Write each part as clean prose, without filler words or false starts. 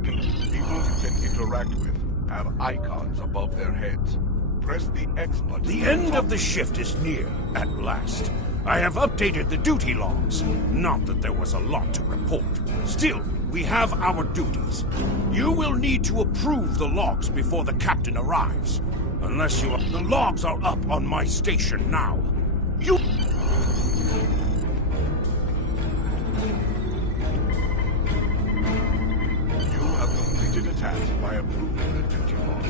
seconds, people you can interact with have icons above their heads. Press the X button. The end of the shift is near, at last. I have updated the duty logs. Not that there was a lot to report. Still, we have our duties. You will need to approve the logs before the captain arrives. Unless you are... The logs are up on my station now. You... A task by approving the duty log.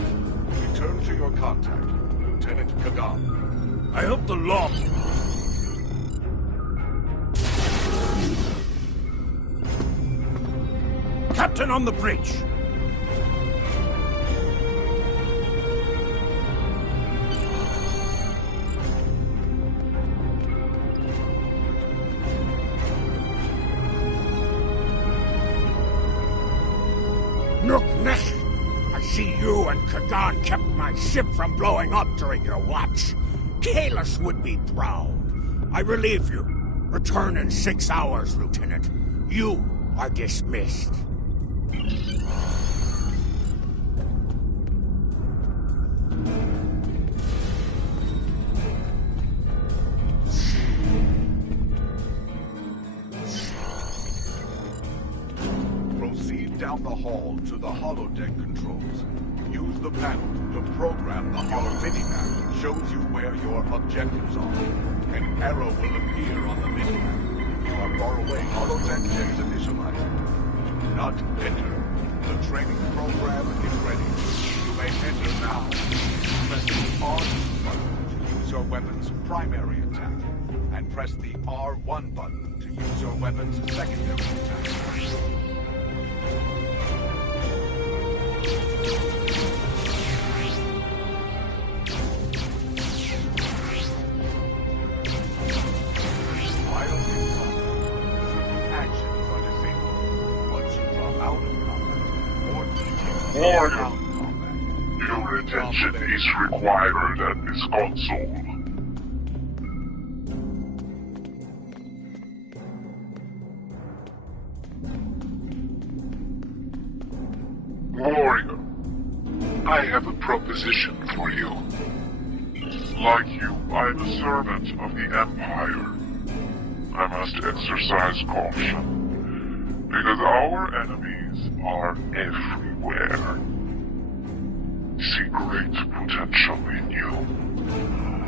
Return to your contact, Lieutenant Kagan. I hope the log... Captain on the bridge! I see you and Kagan kept my ship from blowing up during your watch. Kahless would be proud. I relieve you. Return in 6 hours, Lieutenant. You are dismissed. Down the hall to the holodeck controls. Use the panel to program the holo minimap. Shows you where your objectives are. An arrow will appear on the minimap. You are far away. Holodeck is initializing. Do not enter. The training program is ready. You may enter now. Press the R button to use your weapon's primary attack. And press the R1 button to use your weapon's secondary attack. Warning! Your attention is required at this console. Warrior, I have a proposition for you. Like you, I'm a servant of the Empire. I must exercise caution, because our enemies are everywhere. See great potential in you.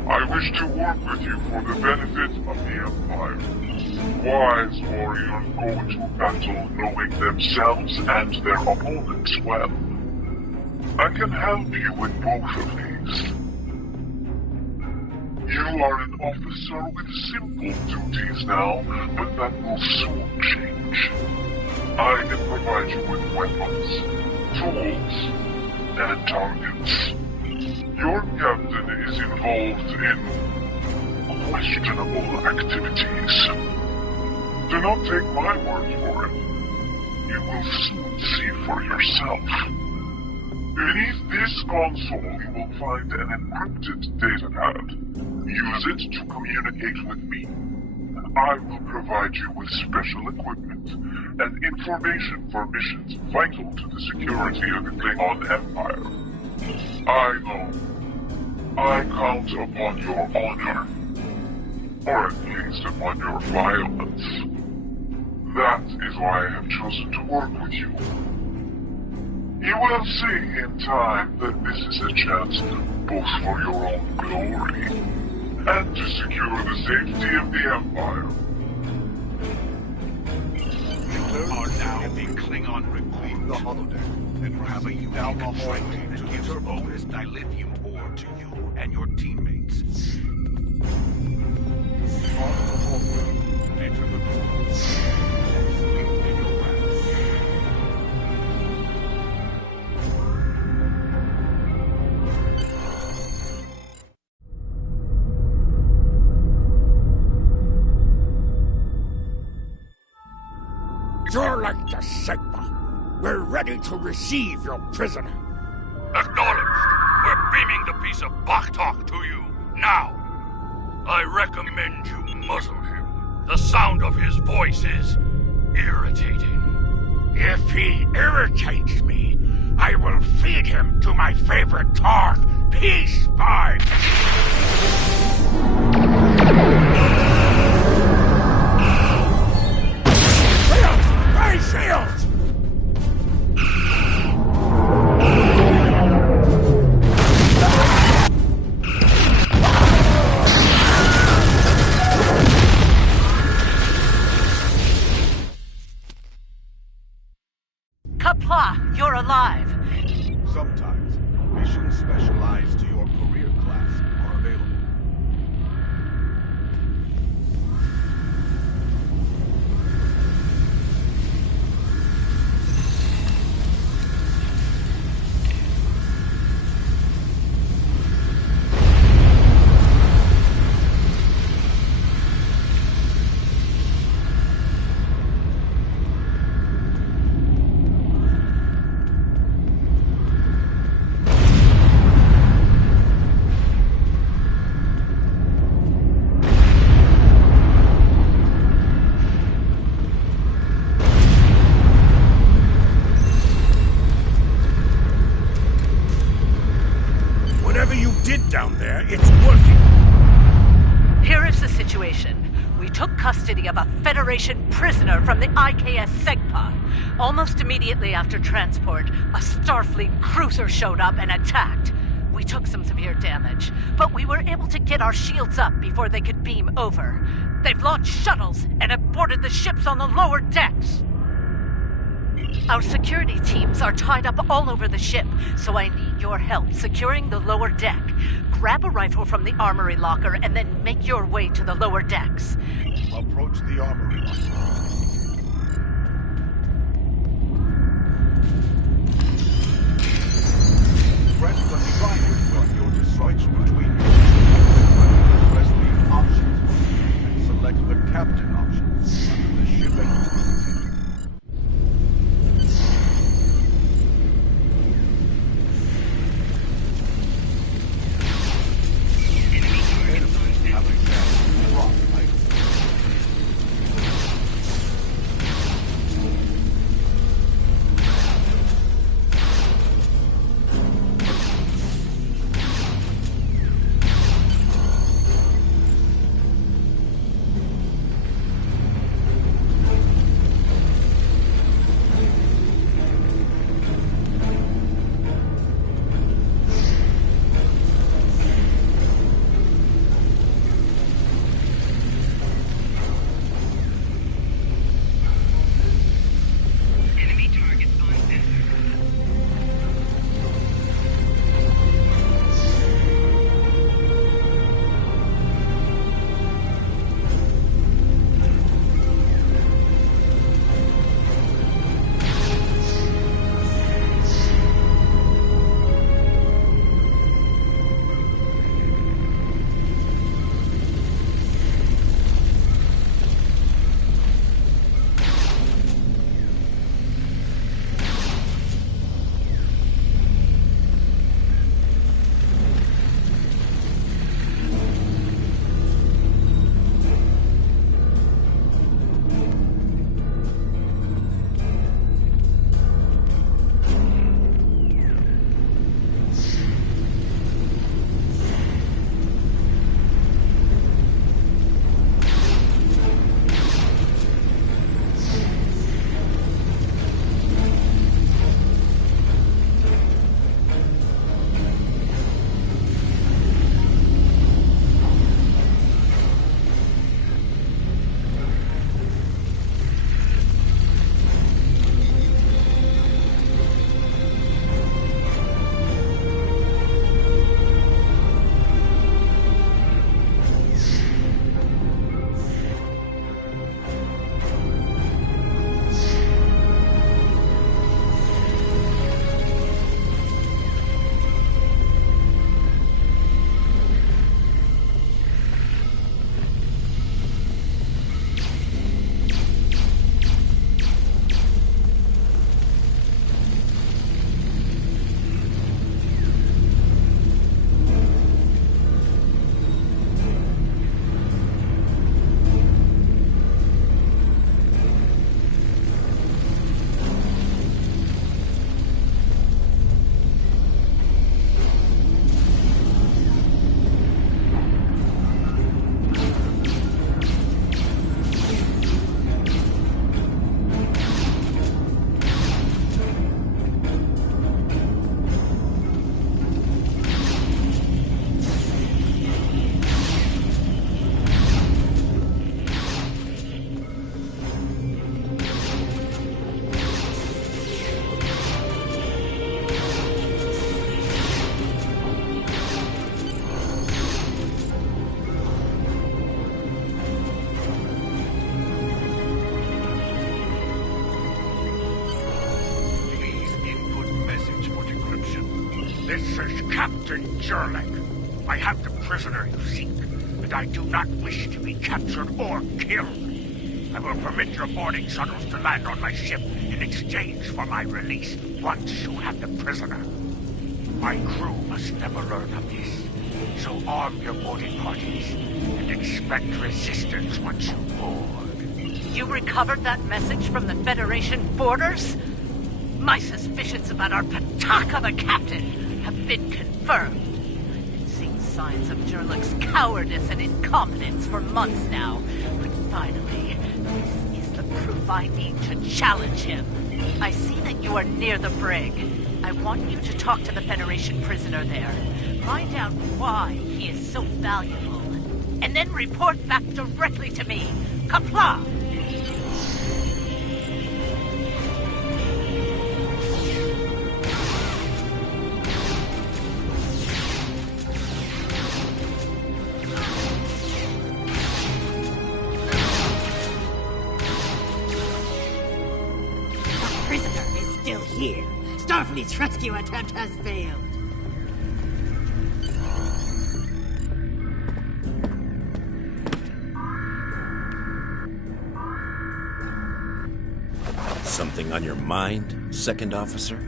I wish to work with you for the benefit of the Empire. Wise warriors go into battle knowing themselves and their opponents well. I can help you with both of these. You are an officer with simple duties now, but that will soon change. I can provide you with weapons, tools, and targets. Your captain is involved in questionable activities. Do not take my word for it. You will soon see for yourself. Beneath this console, you will find an encrypted datapad. Use it to communicate with me. I will provide you with special equipment and information for missions vital to the security of the Klingon Empire. I know. I count upon your honor. Or at least upon your violence. That is why I have chosen to work with you. You will see in time that this is a chance both for your own glory and to secure the safety of the Empire. You are now the Klingon recruit the holodeck and have a down the hallway to give bonus dilithium ore to you and your teammates. On the hallway, enter the door and sleep in your rest. You're like the Sigma. We're ready to receive your prisoner. Acknowledged. We're beaming the piece of Bakhtok to you, now. I recommend you muzzle him. The sound of his voice is irritating. If he irritates me, I will feed him to my favorite Tarth, Peace Pipe! Shields! Raise shields! Kapla, you're alive. Sometimes, missions specialized to your career class are available. Whatever you did down there, it's working. Here is the situation. We took custody of a Federation prisoner from the IKS Segpa. Almost immediately after transport, a Starfleet cruiser showed up and attacked. We took some severe damage, but we were able to get our shields up before they could beam over. They've launched shuttles and have boarded the ships on the lower decks. Our security teams are tied up all over the ship, so I need your help securing the lower deck. Grab a rifle from the armory locker and then make your way to the lower decks. Approach the armory locker. Press the triangle on your disruption between your press the options and select the captain option under the ship engine. This is Captain Jurlik. I have the prisoner you seek, and I do not wish to be captured or killed. I will permit your boarding shuttles to land on my ship in exchange for my release once you have the prisoner. My crew must never learn of this, so arm your boarding parties and expect resistance once you board. You recovered that message from the Federation borders? My suspicions about our Pataka the Captain have been confirmed. I've been seeing signs of Jurlik's cowardice and incompetence for months now. But finally, this is the proof I need to challenge him. I see that you are near the brig. I want you to talk to the Federation prisoner there. Find out why he is so valuable. And then report back directly to me. Comply! Here. Starfleet's rescue attempt has failed. Something on your mind, Second Officer?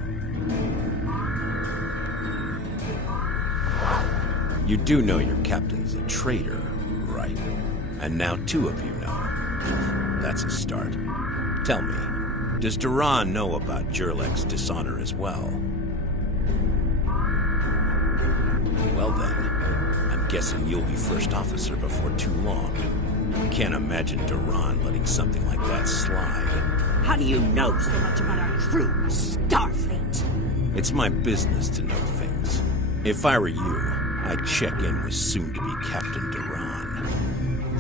You do know your captain's a traitor, right? And now two of you know. That's a start. Tell me, does Duran know about Jurlik's dishonor as well? Well then, I'm guessing you'll be first officer before too long. Can't imagine Duran letting something like that slide. How do you know so much about our crew, Starfleet? It's my business to know things. If I were you, I'd check in with soon-to-be Captain Duran.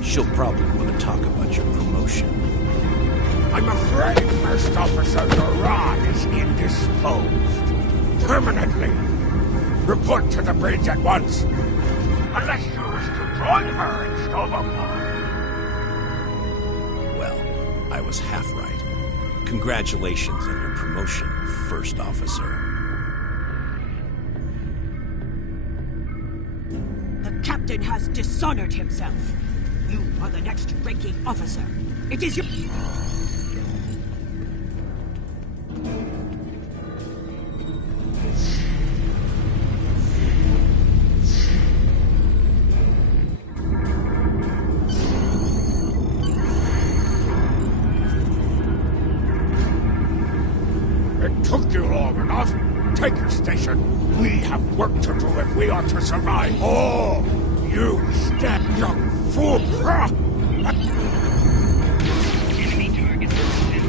She'll probably want to talk about your promotion. I'm afraid First Officer Duran is indisposed. Permanently. Report to the bridge at once. Unless you wish to join her in Stovapar. Well, I was half right. Congratulations on your promotion, First Officer. The captain has dishonored himself. You are the next ranking officer. It is your... Took you long enough. Take your station. We have work to do if we are to survive. Oh, you step, young fool! Enemy target detected.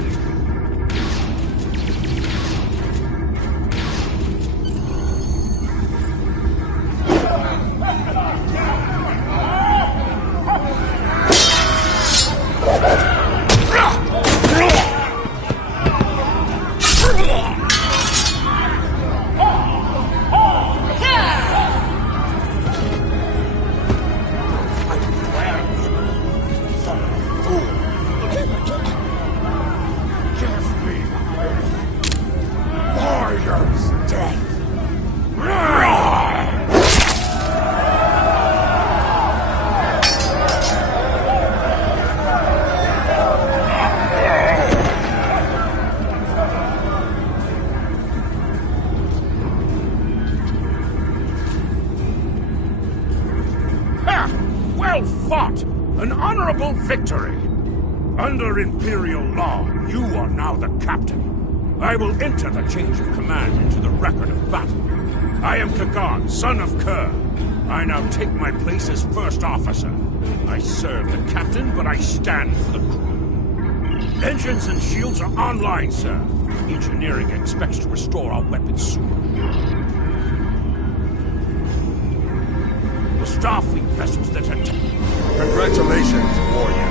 Well fought! An honorable victory! Under Imperial law, you are now the captain. I will enter the change of command into the record of battle. I am Kagan, son of Kerr. I now take my place as first officer. I serve the captain, but I stand for the crew. Engines and shields are online, sir. Engineering expects to restore our weapons soon. The Starfleet vessels that attack... Congratulations, warrior.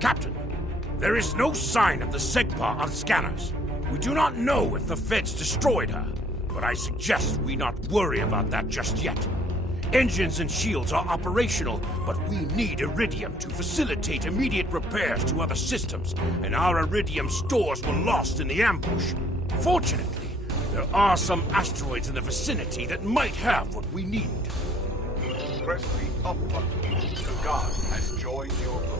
Captain, there is no sign of the Segpa on scanners. We do not know if the Feds destroyed her, but I suggest we not worry about that just yet. Engines and shields are operational, but we need Iridium to facilitate immediate repairs to other systems, and our Iridium stores were lost in the ambush. Fortunately, there are some asteroids in the vicinity that might have what we need. Press the up button. The god has joined your crew.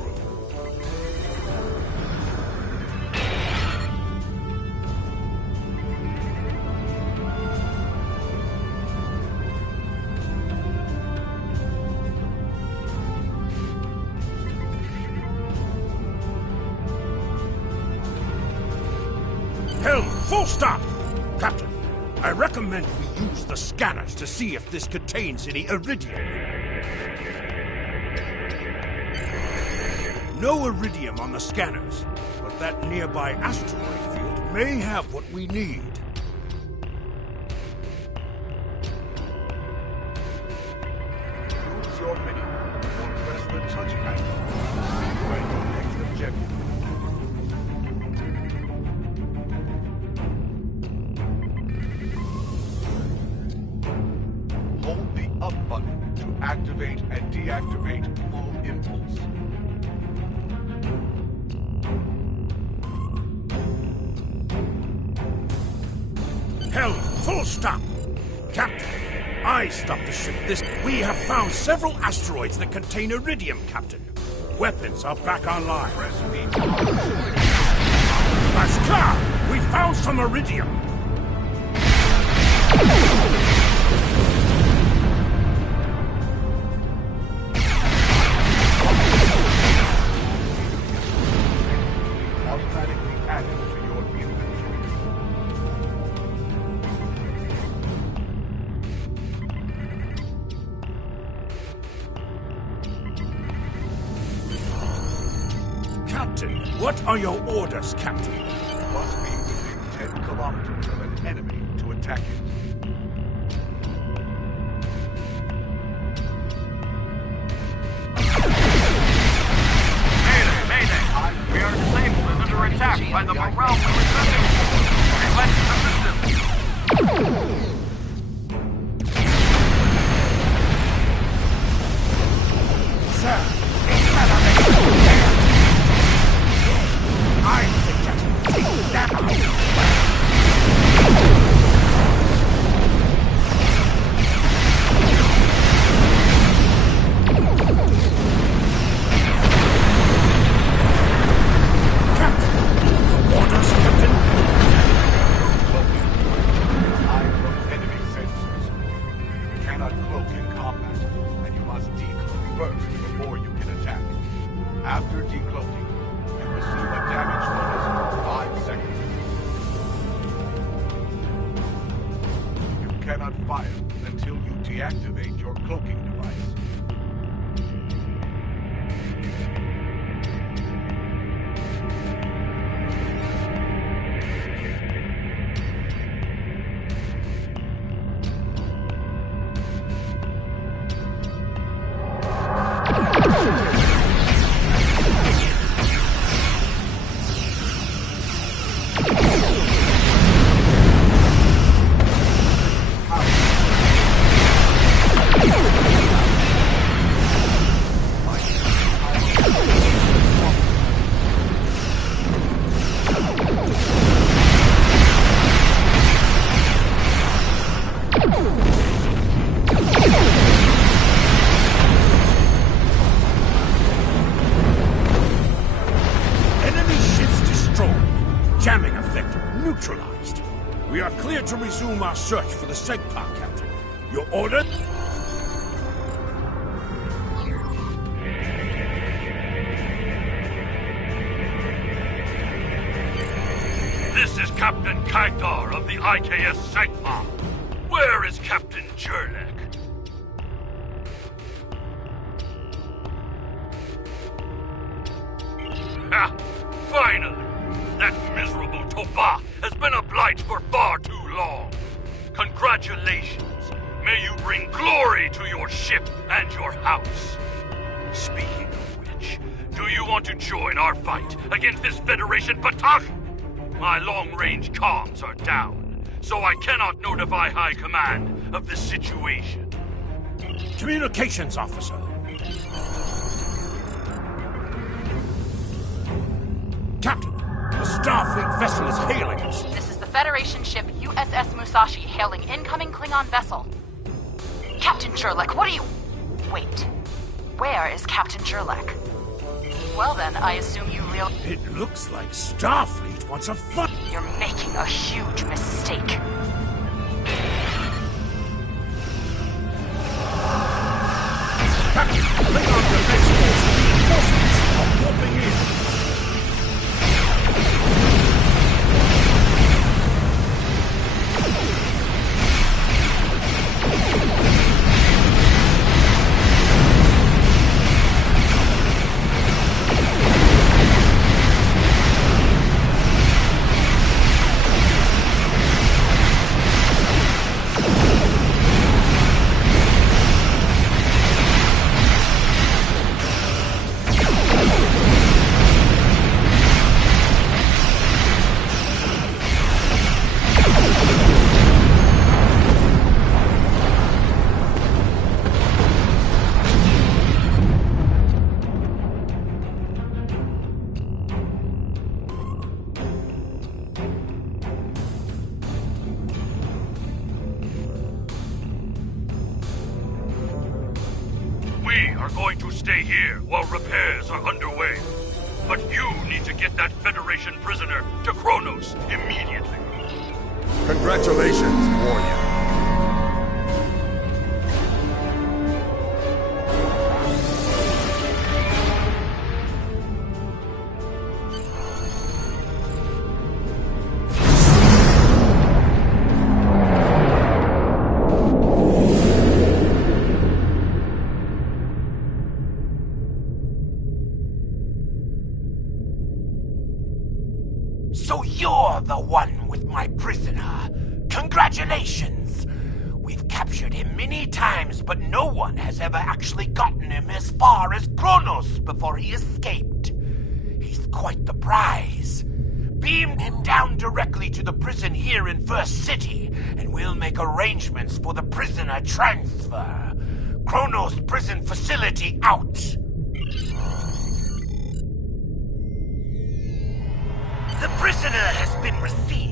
Helm, full stop! Captain, I recommend we use the scanners to see if this contains any Iridium. No Iridium on the scanners, but that nearby asteroid field may have what we need. Use your minimap or press the touchpad to see where your next objective is. Hold the up button to activate and deactivate full impulse. Helm, full stop! Captain, I stopped the ship this... We have found several asteroids that contain Iridium, Captain. Weapons are back online. Press the Bashkar, we found some Iridium. automatically added to your inventory. Captain, what are your orders, Captain? Must be within 10 kilometers of an enemy to attack it. We are disabled and under attack by the Morale Resistance. Request assistance. Sir, I suggest take that out. After decloaking, you receive a damage bonus for 5 seconds. You cannot fire until you deactivate your cloaking device. Jamming effect neutralized. We are clear to resume our search for the Segpa, Captain. Your order? This is Captain Kaitar of the IKS Segpa. Where is Captain Jerlek? Ha! Finally! That miserable Toba has been a blight for far too long. Congratulations. May you bring glory to your ship and your house. Speaking of which, do you want to join our against this Federation battalion. My long-range comms are down, so I cannot notify High Command of the situation. Communications officer. Captain, a Starfleet vessel is hailing us. This is the Federation ship USS Musashi hailing incoming Klingon vessel. Captain Jurlek, what are you... Wait. Where is Captain Jurlek? Well then, I assume you real... It looks like Starfleet wants a fight. You're making a huge mistake. Captain, Klingon Defense Force reinforcements are warping in. We are going to stay here while repairs are underway. But you need to get that Federation prisoner to Kronos immediately. Congratulations, warrior. So you're the one with my prisoner. Congratulations! We've captured him many times, but no one has ever actually gotten him as far as Kronos before he escaped. He's quite the prize. Beam him down directly to the prison here in First City, and we'll make arrangements for the prisoner transfer. Kronos prison facility out. The prisoner has been received.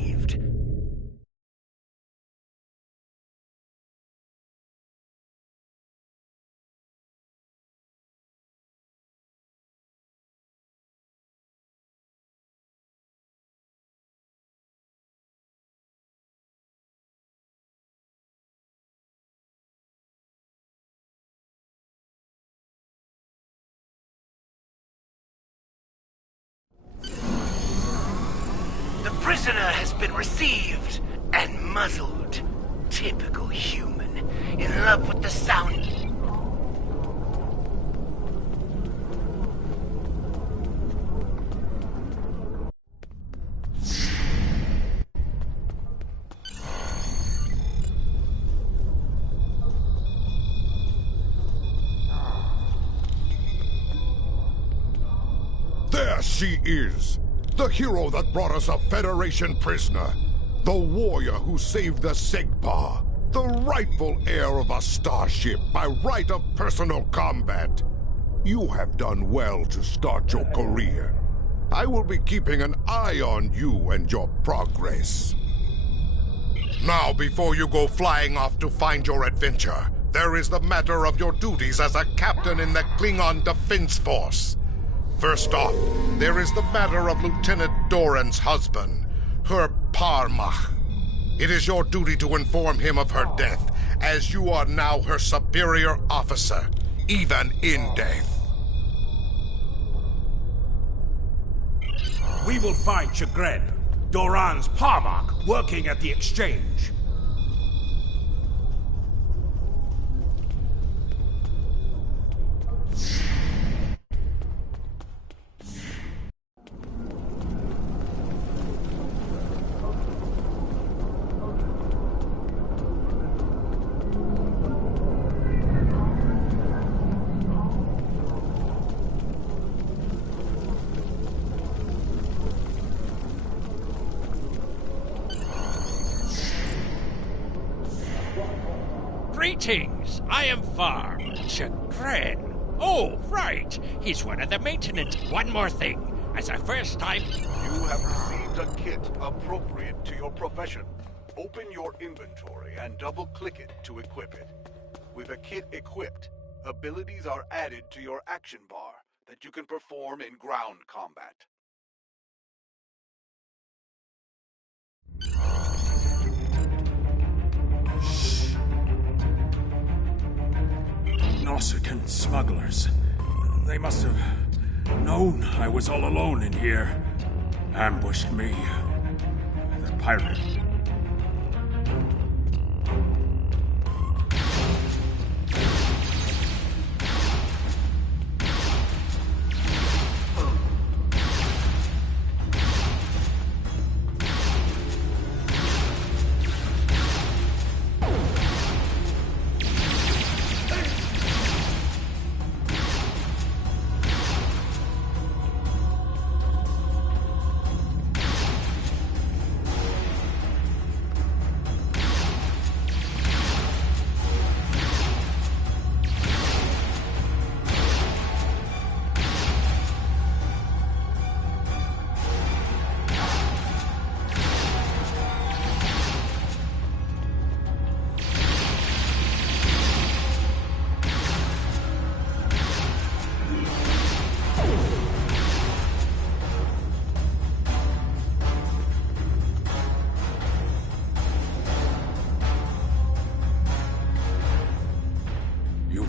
The prisoner has been received and muzzled. Typical human, in love with the sound. There she is! The hero that brought us a Federation prisoner. The warrior who saved the Segpa. The rightful heir of a starship by right of personal combat. You have done well to start your career. I will be keeping an eye on you and your progress. Now, before you go flying off to find your adventure, there is the matter of your duties as a captain in the Klingon Defense Force. First off, there is the matter of Lieutenant Doran's husband, her Parmach. It is your duty to inform him of her death, as you are now her superior officer, even in death. We will find Chagrin, Doran's Parmach, working at the exchange. Greetings! I am Far Chagrin. Oh, right. He's one of the maintenance. One more thing. As a first time... You have received a kit appropriate to your profession. Open your inventory and double-click it to equip it. With a kit equipped, abilities are added to your action bar that you can perform in ground combat. Nausicaan smugglers. They must have known I was all alone in here. Ambushed me. The pirate.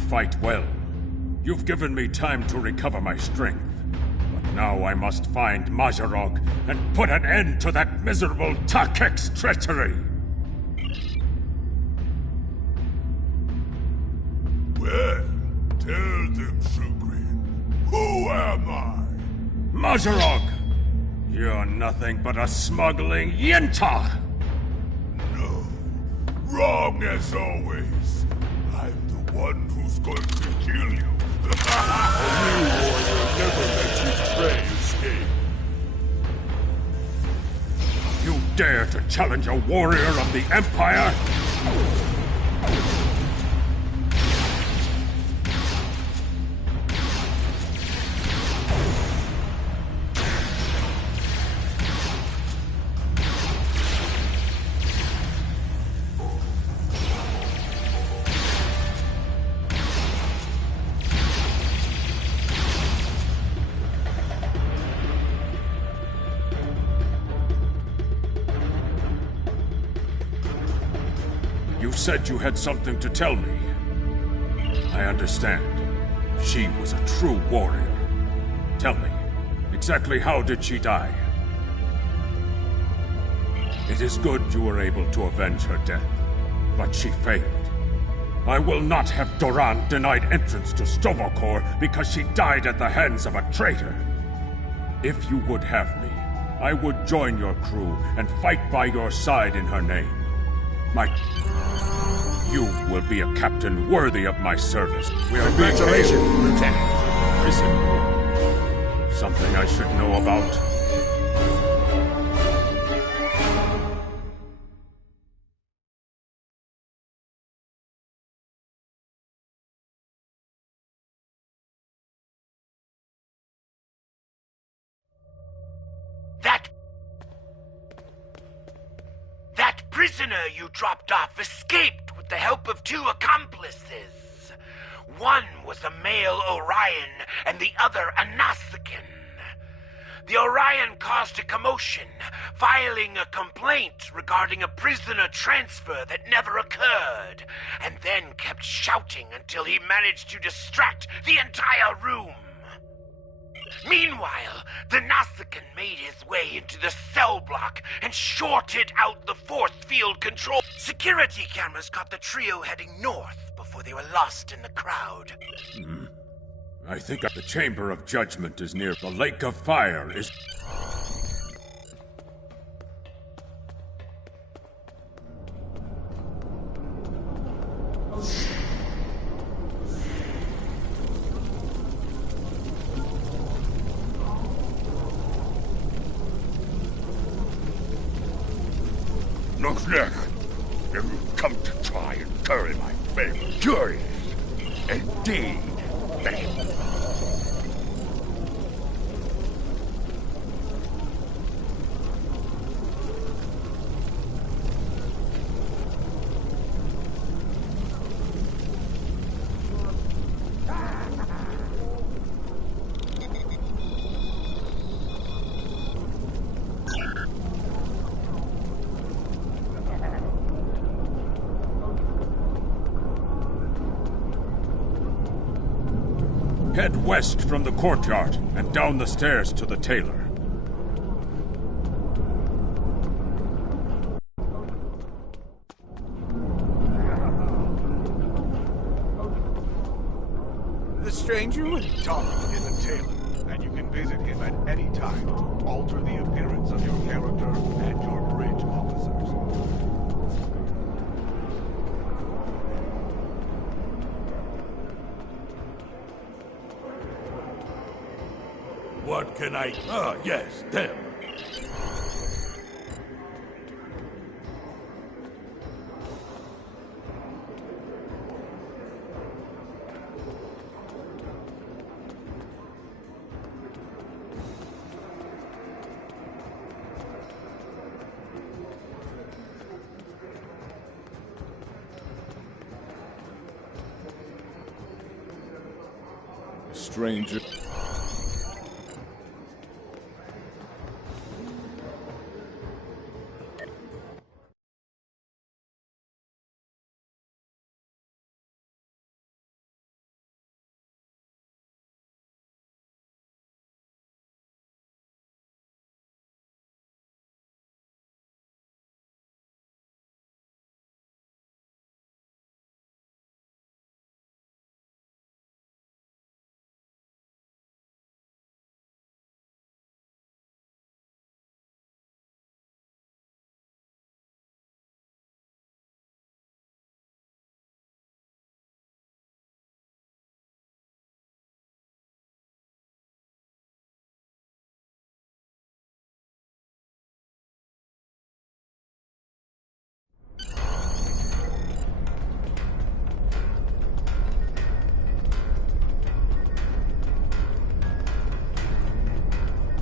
Fight well. You've given me time to recover my strength. But now I must find Majorog and put an end to that miserable Takek's treachery! Well, tell them, Sugrin. Who am I? Majorog! You're nothing but a smuggling Yintach! No. Wrong as always. I'm the one who's going to kill you. A new warrior never lets his prey escape. You dare to challenge a warrior of the Empire? You said you had something to tell me. I understand. She was a true warrior. Tell me, exactly how did she die? It is good you were able to avenge her death, but she failed. I will not have Doran denied entrance to Sto-vo-kor because she died at the hands of a traitor. If you would have me, I would join your crew and fight by your side in her name. You will be a captain worthy of my service. We are being hailed, Lieutenant. Prison. Something I should know about. That prisoner you dropped off escaped with the help of 2 accomplices. One was a male Orion, and the other a Nausicaan. The Orion caused a commotion, filing a complaint regarding a prisoner transfer that never occurred, and then kept shouting until he managed to distract the entire room. Meanwhile, the Nausicaan made his way into the cell block and shorted out the force field control. Security cameras caught the trio heading north before they were lost in the crowd. I think the Chamber of Judgment is near. The Lake of Fire is... Looks like You've come to try and curry my favor. Curious. Indeed. Head west from the courtyard and down the stairs to the tailor. The stranger was Tom in the tailor, and you can visit him at any time to alter the appearance of your character and your bridge officers. What can I... Ah, yes, them. Stranger.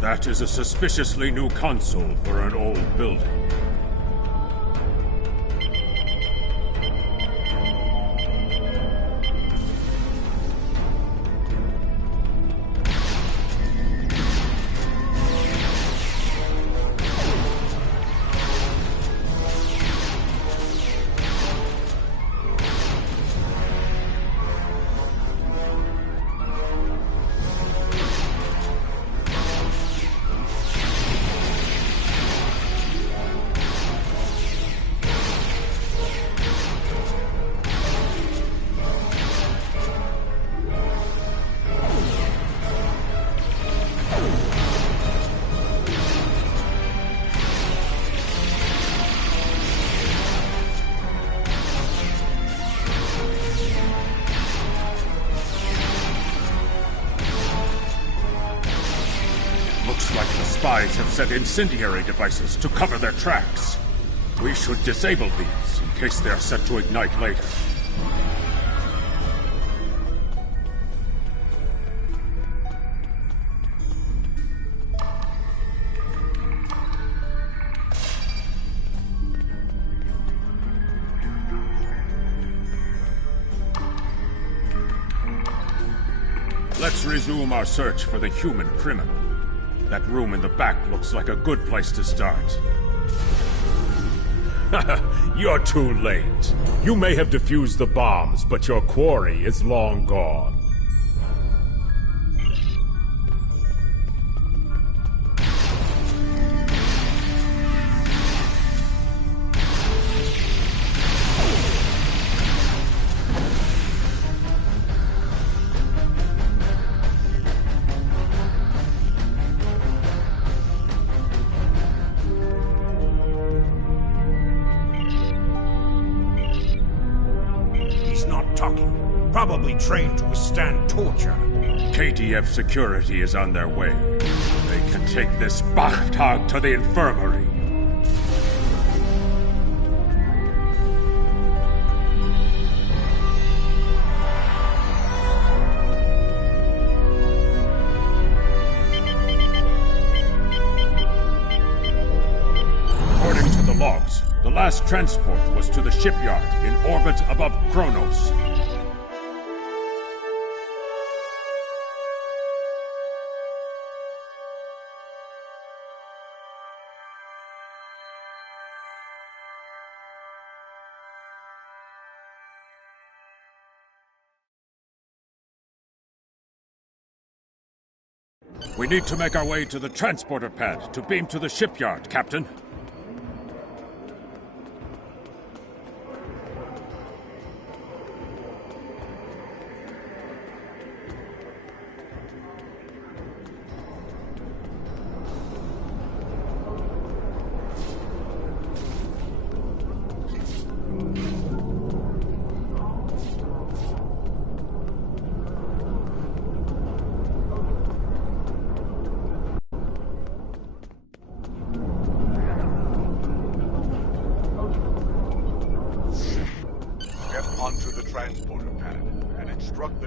That is a suspiciously new console for an old building. Spies have set incendiary devices to cover their tracks. We should disable these in case they are set to ignite later. Let's resume our search for the human criminal. That room in the back looks like a good place to start. You're too late. You may have defused the bombs, but your quarry is long gone. Probably trained to withstand torture. KDF security is on their way. They can take this Bachtag to the infirmary. logs. The last transport was to the shipyard in orbit above Kronos. We need to make our way to the transporter pad to beam to the shipyard, Captain.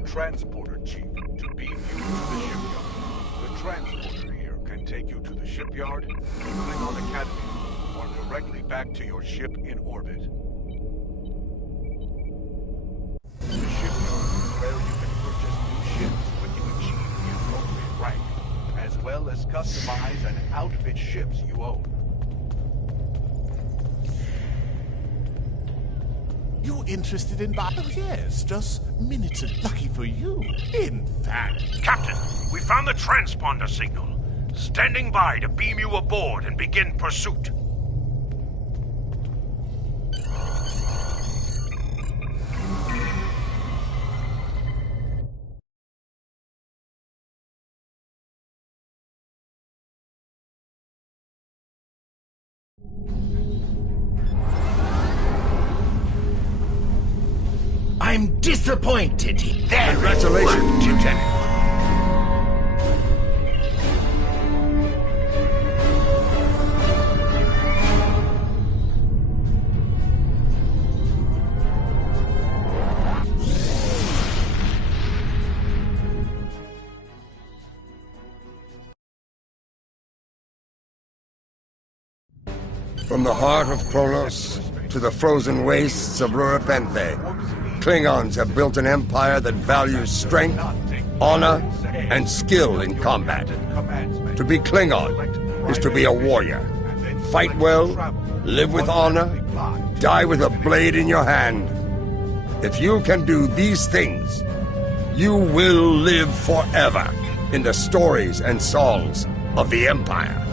Transporter chief to beam you to the shipyard. The transporter here can take you to the shipyard, Klingon Academy, or directly back to your ship in orbit. The shipyard is where you can purchase new ships when you achieve the appropriate rank, as well as customize and outfit ships you own. You interested in buying? Oh, yes, just minutes. Lucky for you. In fact... Captain, we found the transponder signal. Standing by to beam you aboard and begin pursuit. I'm disappointed. Congratulations, Lieutenant. From the heart of Kronos to the frozen wastes of Ruripenthe, Klingons have built an empire that values strength, honor, and skill in combat. To be Klingon is to be a warrior. Fight well, live with honor, die with a blade in your hand. If you can do these things, you will live forever in the stories and songs of the Empire.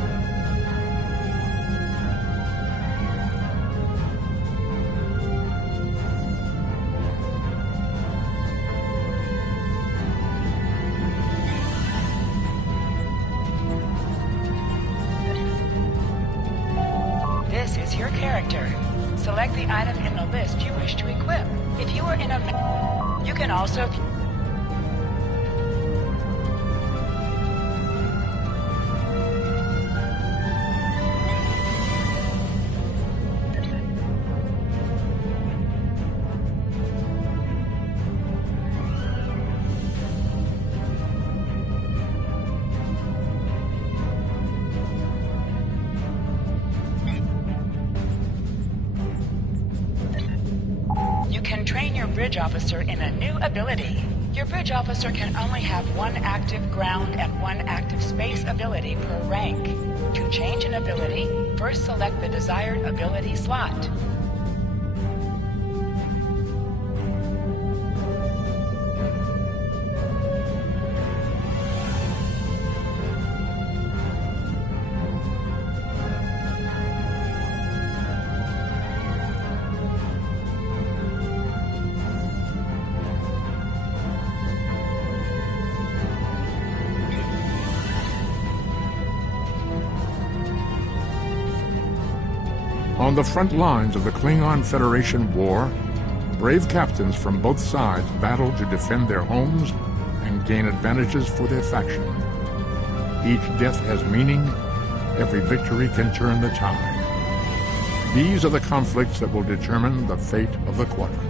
This is your character. Select the item in the list you wish to equip. If you are in a... You can also... train your bridge officer in a new ability. Your bridge officer can only have one active ground and one active space ability per rank. To change an ability, first select the desired ability slot. On the front lines of the Klingon Federation war, brave captains from both sides battle to defend their homes and gain advantages for their faction. Each death has meaning, every victory can turn the tide. These are the conflicts that will determine the fate of the Quadrant.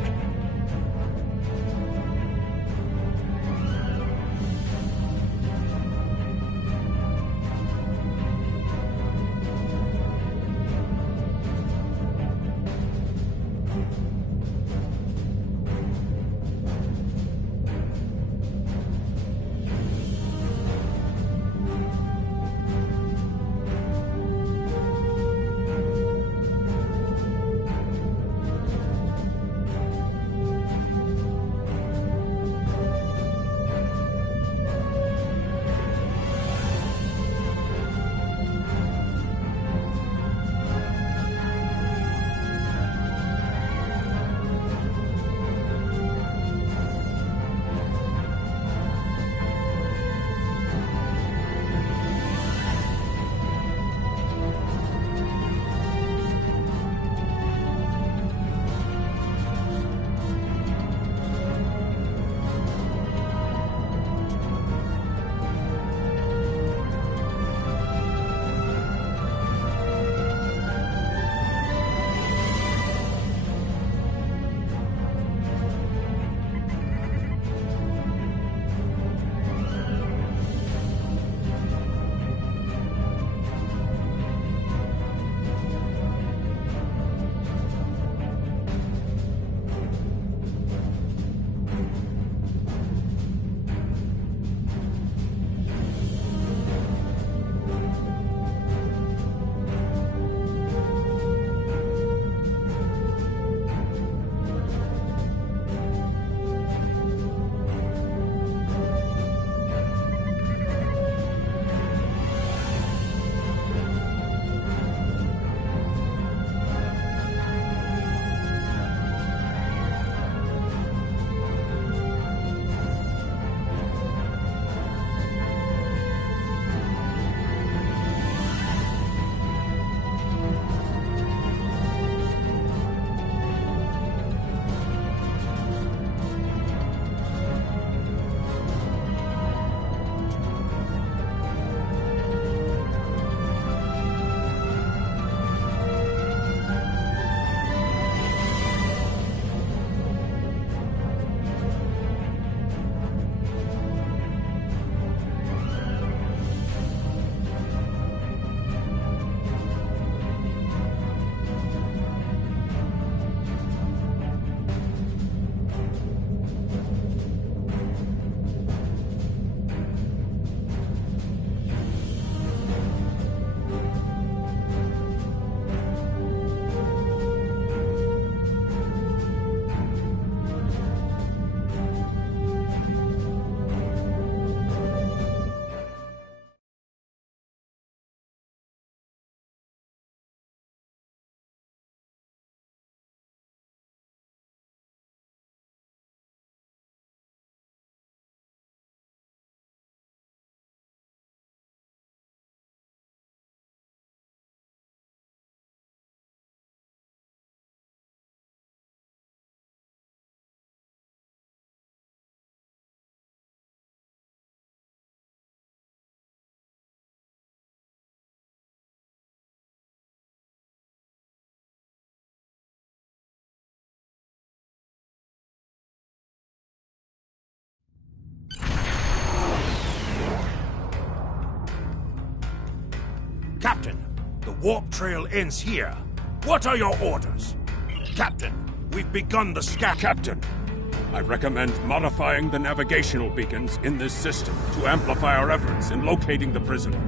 Captain, the warp trail ends here. What are your orders? Captain, we've begun the scan. Captain, I recommend modifying the navigational beacons in this system to amplify our efforts in locating the prisoner.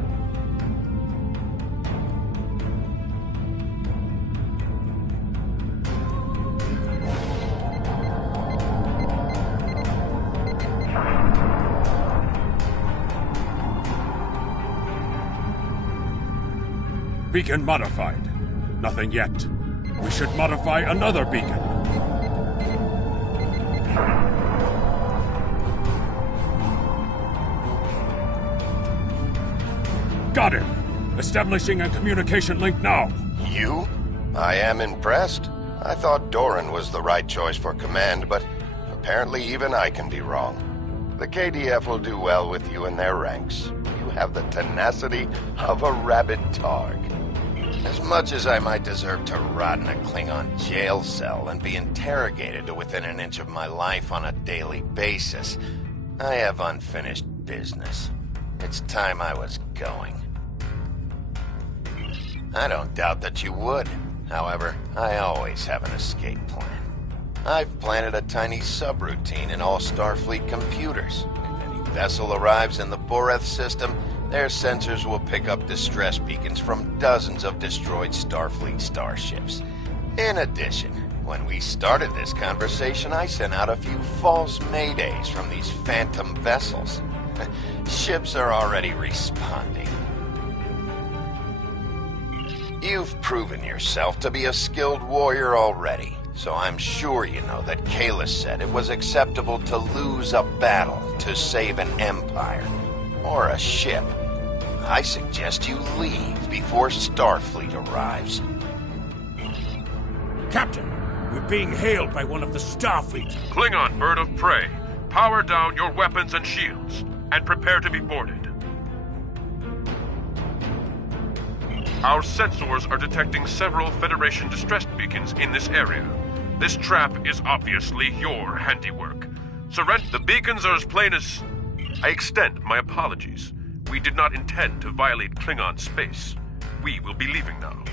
Beacon modified. Nothing yet. We should modify another beacon. Got him! Establishing a communication link now. You? I am impressed. I thought Doran was the right choice for command, but apparently even I can be wrong. The KDF will do well with you in their ranks. You have the tenacity of a rabid targ. As much as I might deserve to rot in a Klingon jail cell and be interrogated to within an inch of my life on a daily basis, I have unfinished business. It's time I was going. I don't doubt that you would. However, I always have an escape plan. I've planted a tiny subroutine in all Starfleet computers. If any vessel arrives in the Boreth system, their sensors will pick up distress beacons from dozens of destroyed Starfleet starships. In addition, when we started this conversation, I sent out a few false maydays from these phantom vessels. Ships are already responding. You've proven yourself to be a skilled warrior already, so I'm sure you know that Kahless said it was acceptable to lose a battle to save an empire. Or a ship. I suggest you leave before Starfleet arrives. Captain, we're being hailed by one of the Starfleet. Klingon bird of prey, power down your weapons and shields, and prepare to be boarded. Our sensors are detecting several Federation distress beacons in this area. This trap is obviously your handiwork. Surrender. The beacons are as plain as... I extend my apologies. We did not intend to violate Klingon space. We will be leaving now.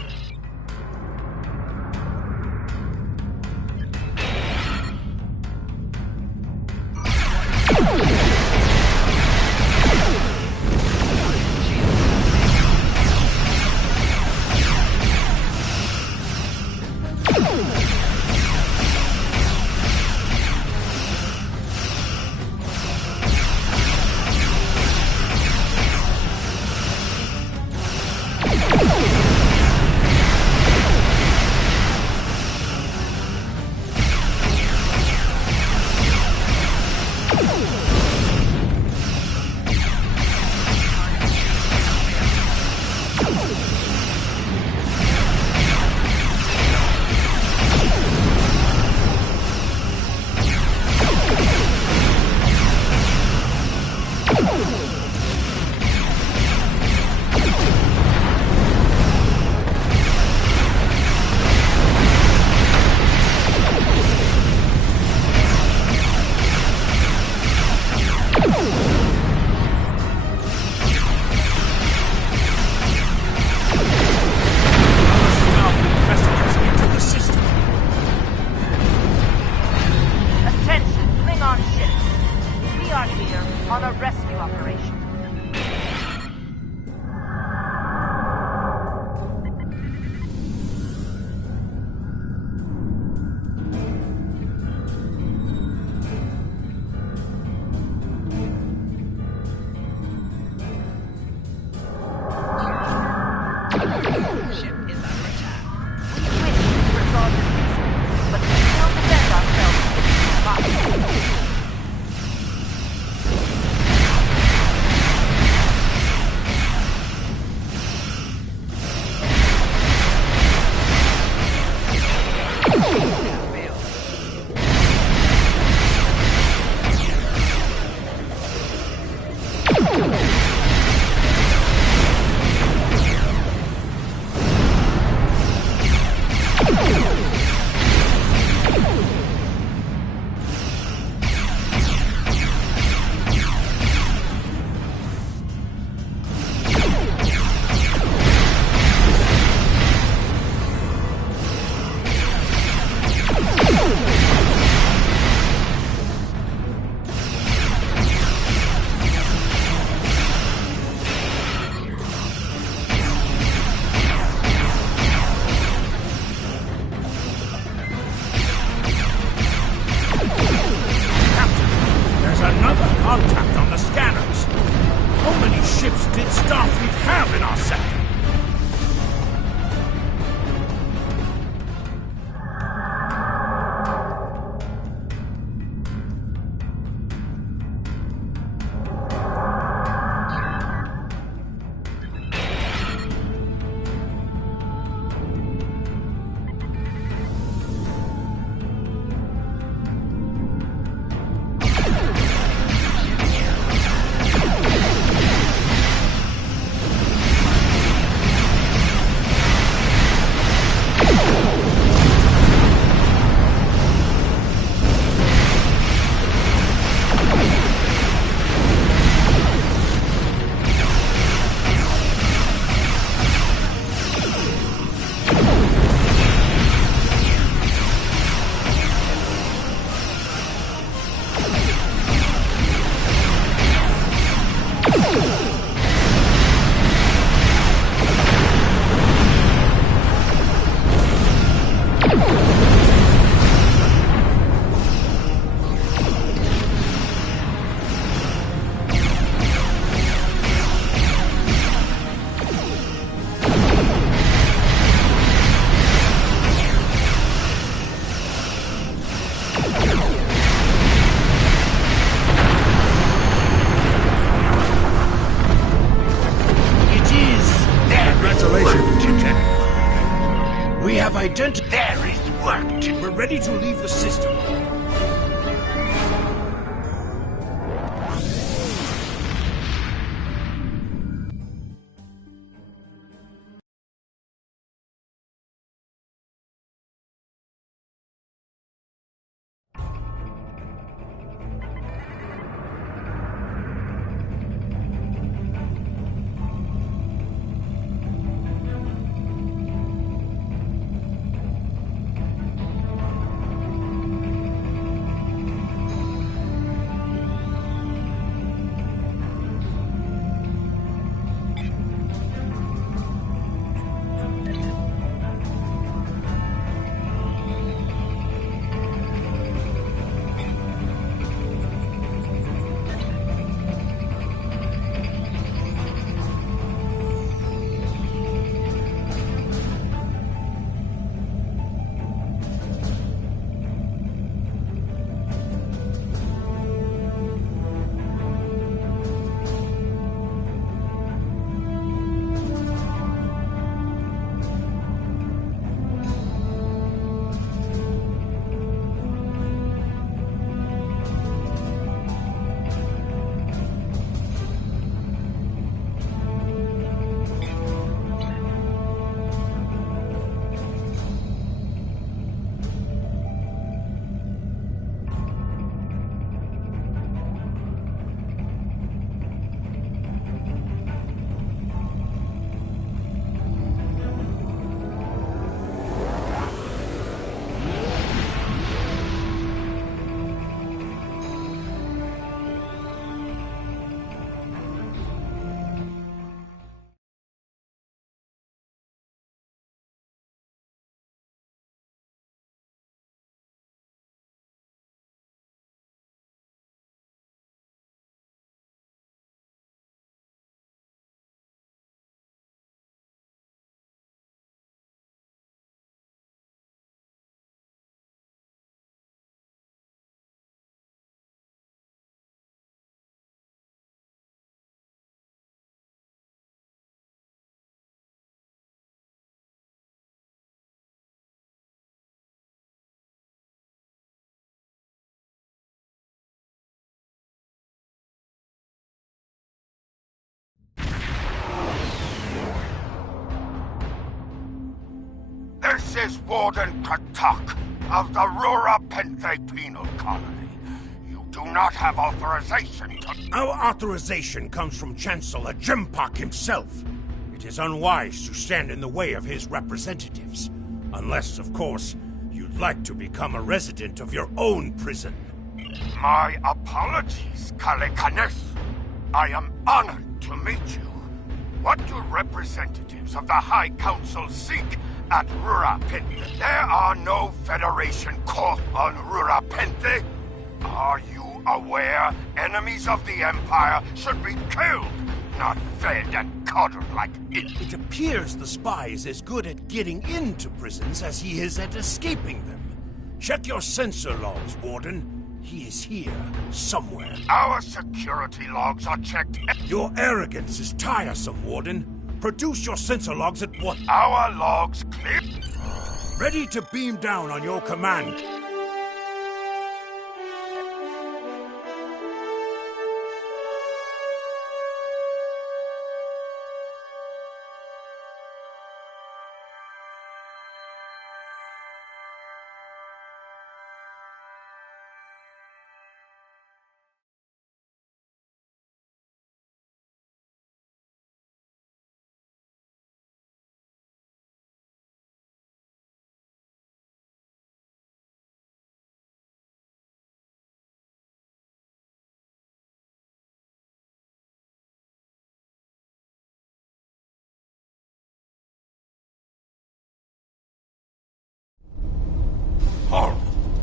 worked! We're ready to leave the system. This is Warden Katak of the Rura Penthe Penal Colony. You do not have authorization to... Our authorization comes from Chancellor Jimpak himself. It is unwise to stand in the way of his representatives. Unless, of course, you'd like to become a resident of your own prison. My apologies, Kalekanes. I am honored to meet you. What do representatives of the High Council seek at Rura Penthe? There are no Federation court on Rura Penthe. Are you aware enemies of the Empire should be killed, not fed and coddled like it? It appears the spy is as good at getting into prisons as he is at escaping them. Check your sensor logs, Warden. He is here, somewhere. Our security logs are checked. Your arrogance is tiresome, Warden. Produce your sensor logs at once. Our logs clear. Ready to beam down on your command.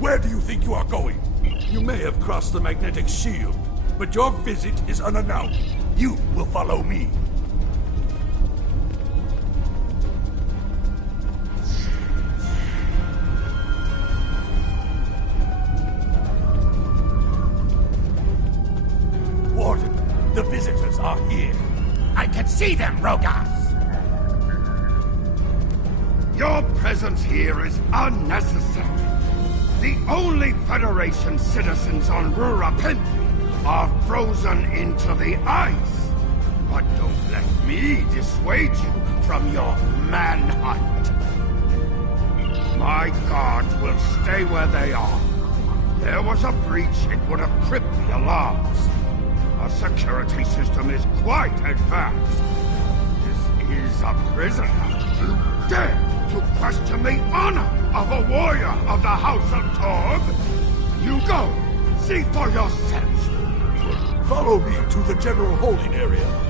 Where do you think you are going? You may have crossed the magnetic shield, but your visit is unannounced. You will follow me. Warden, the visitors are here. I can see them, Rogas! Your presence here is unnecessary. The only Federation citizens on Rura Penthe are frozen into the ice. But don't let me dissuade you from your manhunt. My guards will stay where they are. If there was a breach, it would have tripped the alarms. Our security system is quite advanced. This is a prisoner. You dare to question the honor of a warrior of the House of Torg? You go. See for yourselves. Follow me to the general holding area.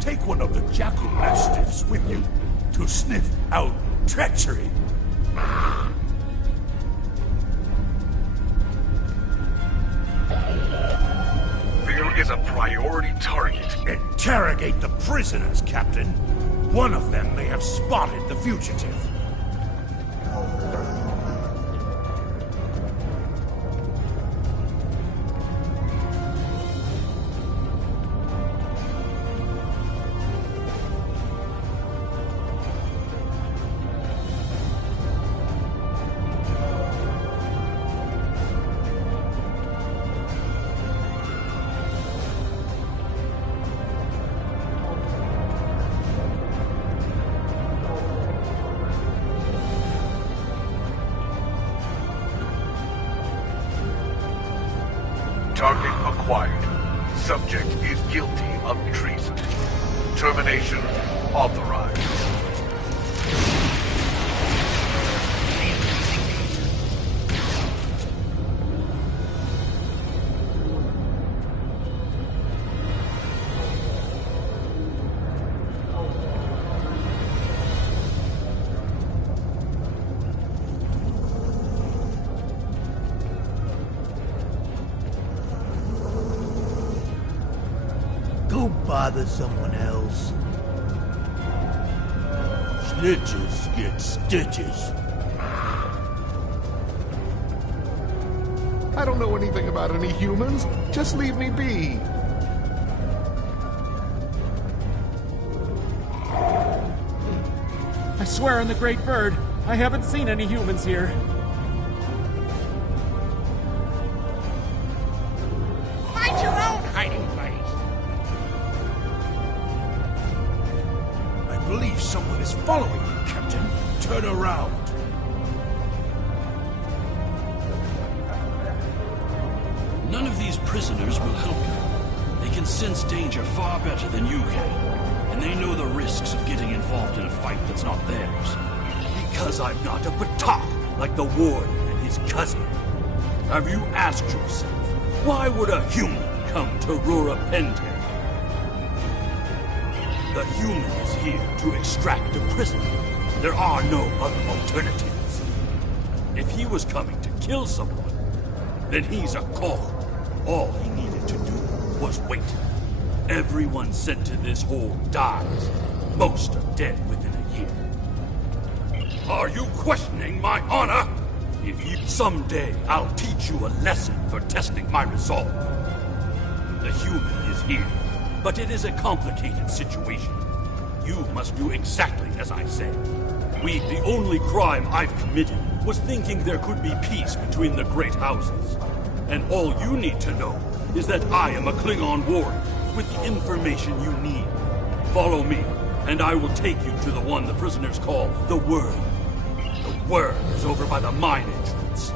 Take one of the Jackal Mastiffs with you to sniff out treachery. There is a priority target. Interrogate the prisoners, Captain. One of them may have spotted the fugitive. Target acquired. Subject is guilty of treason. Termination authorized. Go bother someone else. Snitches get stitches. I don't know anything about any humans. Just leave me be. I swear on the Great Bird, I haven't seen any humans here. Find your own hiding place. I believe someone is following you, Captain. Turn around. None of these prisoners will help you. They can sense danger far better than you can. And they know the risks of getting involved in a fight that's not theirs. Because I'm not a Batak like the warden and his cousin. Have you asked yourself, why would a human come to Rura Penthe? The human is here to extract a prisoner. There are no other alternatives. If he was coming to kill someone, then he's a Koch. All he needed to do was wait. Everyone sent to this hole dies. Most are dead within a year. Are you questioning my honor? If you someday, I'll teach you a lesson for testing my resolve. The human is here, but it is a complicated situation. You must do exactly as I say. The only crime I've committed was thinking there could be peace between the great houses. And all you need to know is that I am a Klingon warrior with the information you need. Follow me, and I will take you to the one the prisoners call the Worm. The Worm is over by the mine entrance.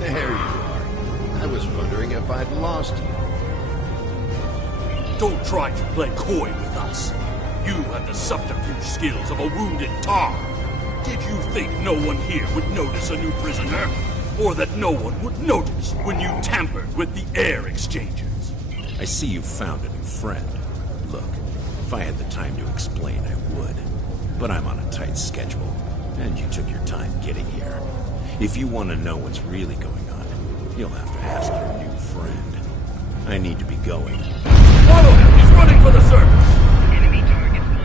There you are. I was wondering if I'd lost you. Don't try to play coy with us. You have the subterfuge skills of a wounded tar. Did you think no one here would notice a new prisoner? Or that no one would notice when you tampered with the air exchangers? I see you found a new friend. Look, if I had the time to explain, I would. But I'm on a tight schedule, and you took your time getting here. If you want to know what's really going on, you'll have to ask your new friend. I need to be going. Follow him! He's running for the surface! Enemy target on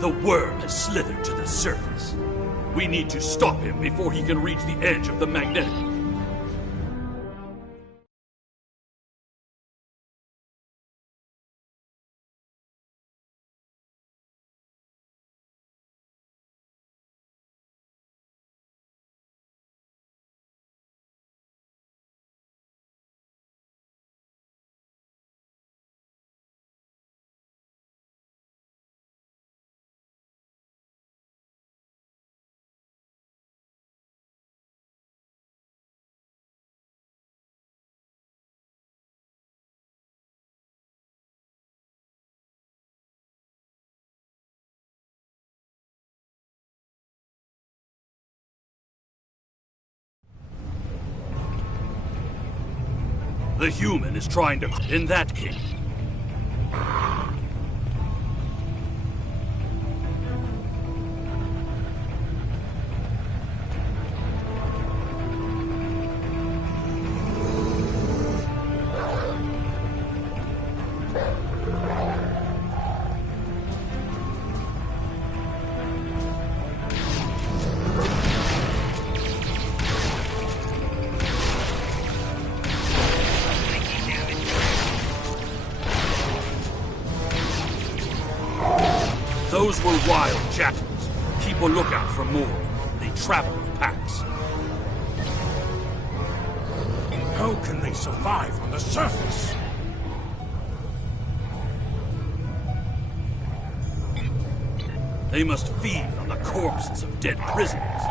The worm has slithered to the surface. We need to stop him before he can reach the edge of the magnetic. The human is trying to... In that case... Those were wild jackals. Keep a lookout for more. They travel in packs. How can they survive on the surface? They must feed on the corpses of dead prisoners.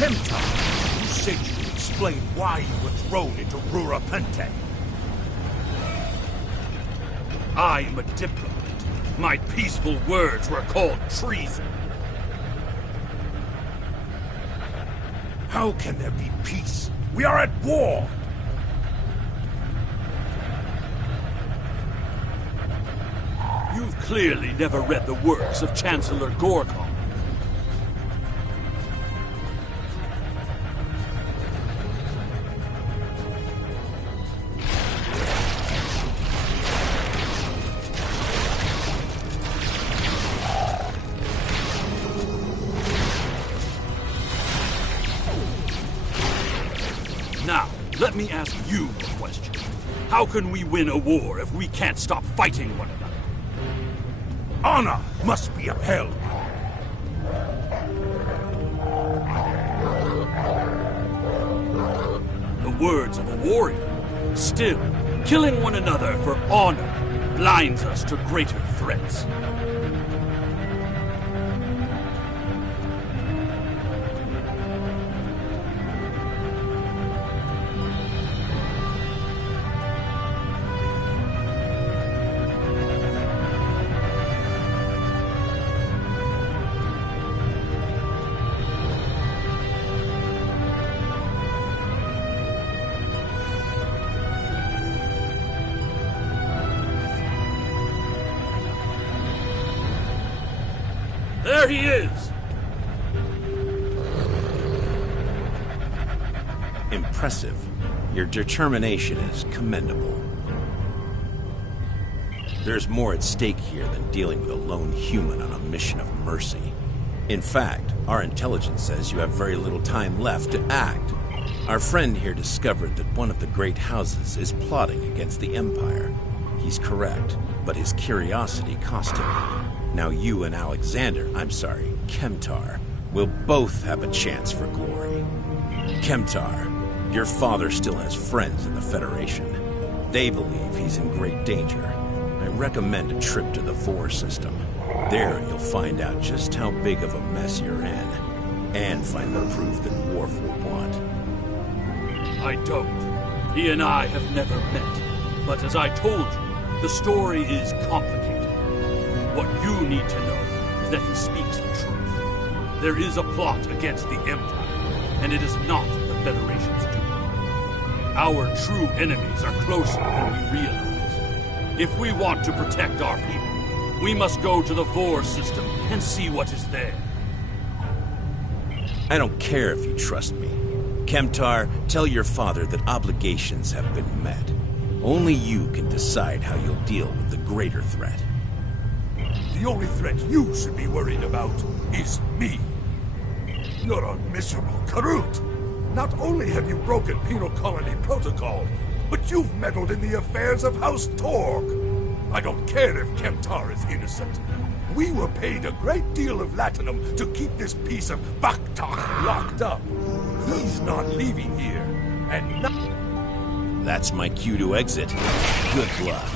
Kemtar, you said you would explain why you were thrown into Rura Penthe. I am a diplomat. My peaceful words were called treason. How can there be peace? We are at war! You've clearly never read the works of Chancellor Gorkon. Now, let me ask you a question. How can we win a war if we can't stop fighting one another? Honor must be upheld. The words of a warrior. Still, killing one another for honor blinds us to greater threats. There he is! Impressive. Your determination is commendable. There's more at stake here than dealing with a lone human on a mission of mercy. In fact, our intelligence says you have very little time left to act. Our friend here discovered that one of the great houses is plotting against the Empire. He's correct, but his curiosity cost him. Now you and Kemtar, will both have a chance for glory. Kemtar, your father still has friends in the Federation. They believe he's in great danger. I recommend a trip to the Vor system. There you'll find out just how big of a mess you're in, and find the proof that Worf will want. I don't. He and I have never met. But as I told you, the story is complicated. What you need to know is that he speaks the truth. There is a plot against the Empire, and it is not the Federation's doing. Our true enemies are closer than we realize. If we want to protect our people, we must go to the Vor system and see what is there. I don't care if you trust me. Kemtar, tell your father that obligations have been met. Only you can decide how you'll deal with the greater threat. The only threat you should be worried about is me. You're a miserable Karut. Not only have you broken penal colony protocol, but you've meddled in the affairs of House Torg. I don't care if Kemtar is innocent. We were paid a great deal of latinum to keep this piece of Baktak locked up. He's not leaving here, and not... That's my cue to exit. Good luck.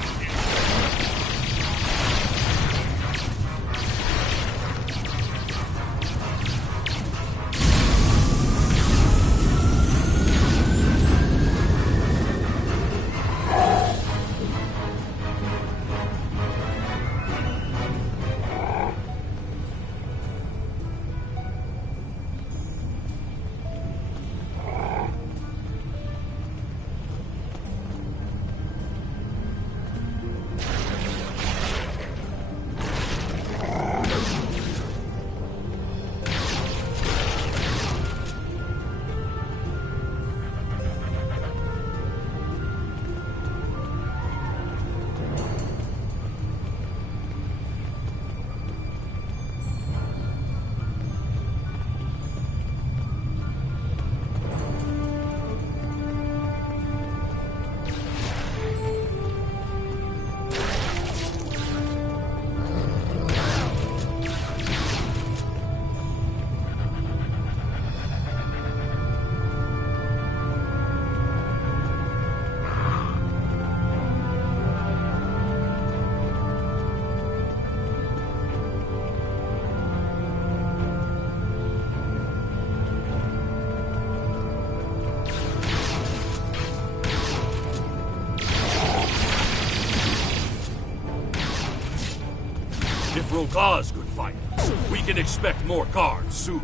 Troll's good fight. We can expect more guards soon.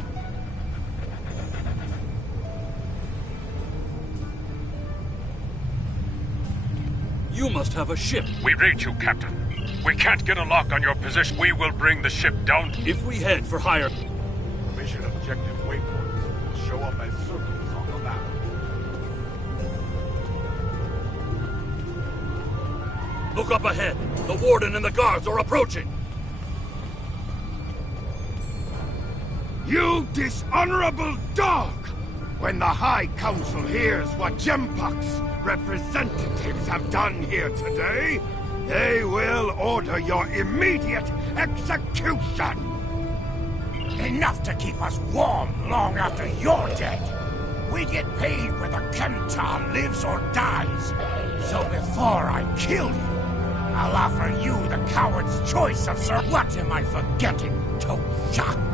You must have a ship. We read you, Captain. We can't get a lock on your position. We will bring the ship down. If we head for higher... Mission objective waypoints will show up as circles on the map. Look up ahead. The Warden and the guards are approaching. You dishonorable dog! When the High Council hears what Jempok's representatives have done here today, they will order your immediate execution! Enough to keep us warm long after you're dead. We get paid whether Kemtar lives or dies. So before I kill you, I'll offer you the coward's choice of Sir... What am I forgetting, Tosha?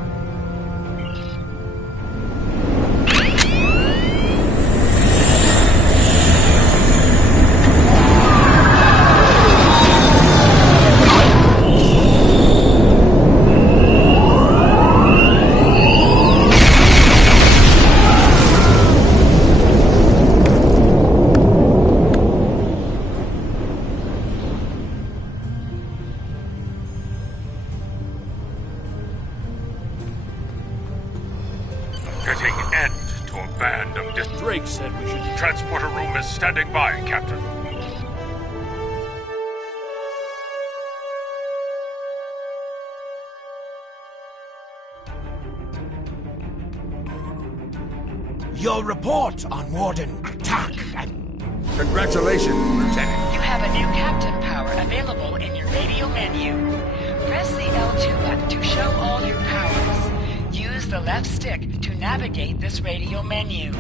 Drake said we should... Transporter room is standing by, Captain. Your report on Warden attack and... Congratulations, Lieutenant. You have a new captain power available in your radio menu. Press the L2 button to show all your powers. Use the left stick to navigate this radio menu.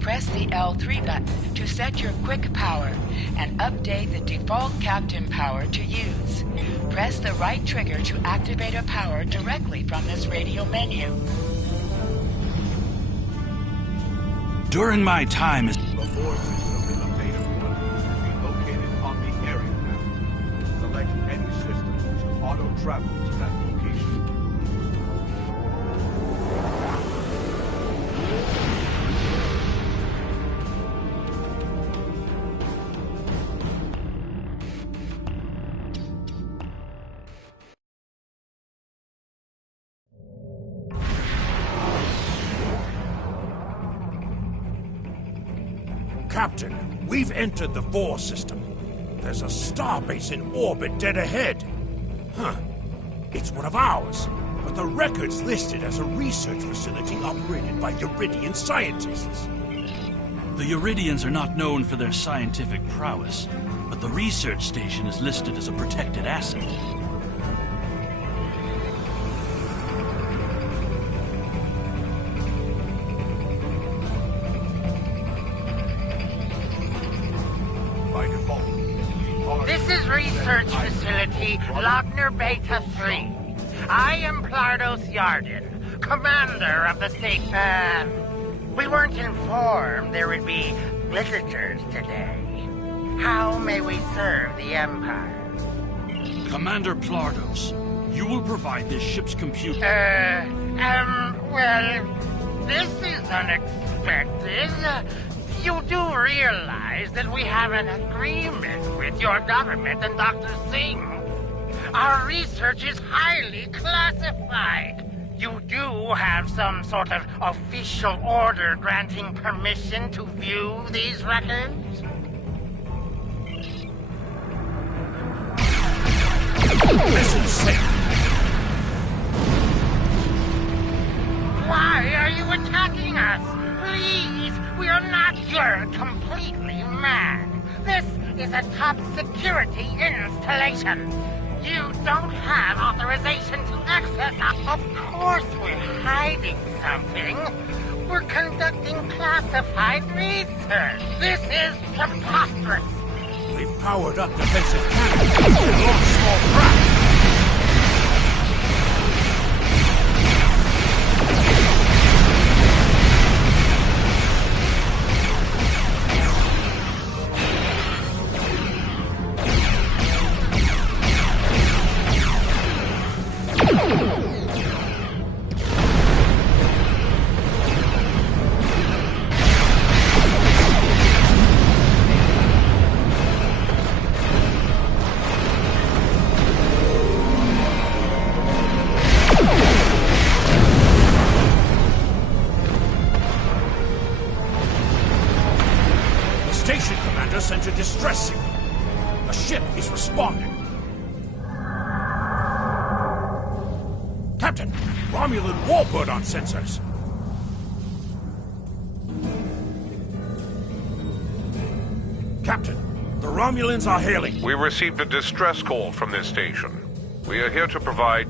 Press the L3 button to set your quick power and update the default captain power to use. Press the right trigger to activate a power directly from this radio menu. During my time as... The forces of the Beta One will be located on the area map. Select any system to auto-travel to that location. Captain, we've entered the Vor system. There's a starbase in orbit dead ahead. Huh. It's one of ours, but the record's listed as a research facility operated by Uridian scientists. The Uridians are not known for their scientific prowess, but the research station is listed as a protected asset. This is Research Facility Lochner Beta 3. I am Plardos Yarden, commander of the state. We weren't informed there would be visitors today. How may we serve the Empire? Commander Plardos, you will provide this ship's computer... well, this is unexpected. You do realize that we have an agreement with your government and Dr. Singh. Our research is highly classified. You do have some sort of official order granting permission to view these records? Listen, Singh. Why are you attacking us? Please, we are not... You're completely mad. This is a top security installation. You don't have authorization to access us. Of course we're hiding something. We're conducting classified research. This is preposterous. We've powered up defensive cannons and launched small craft. sent a distress signal. A ship is responding. Captain, Romulan warbird on sensors. Captain, the Romulans are hailing. We received a distress call from this station. We are here to provide...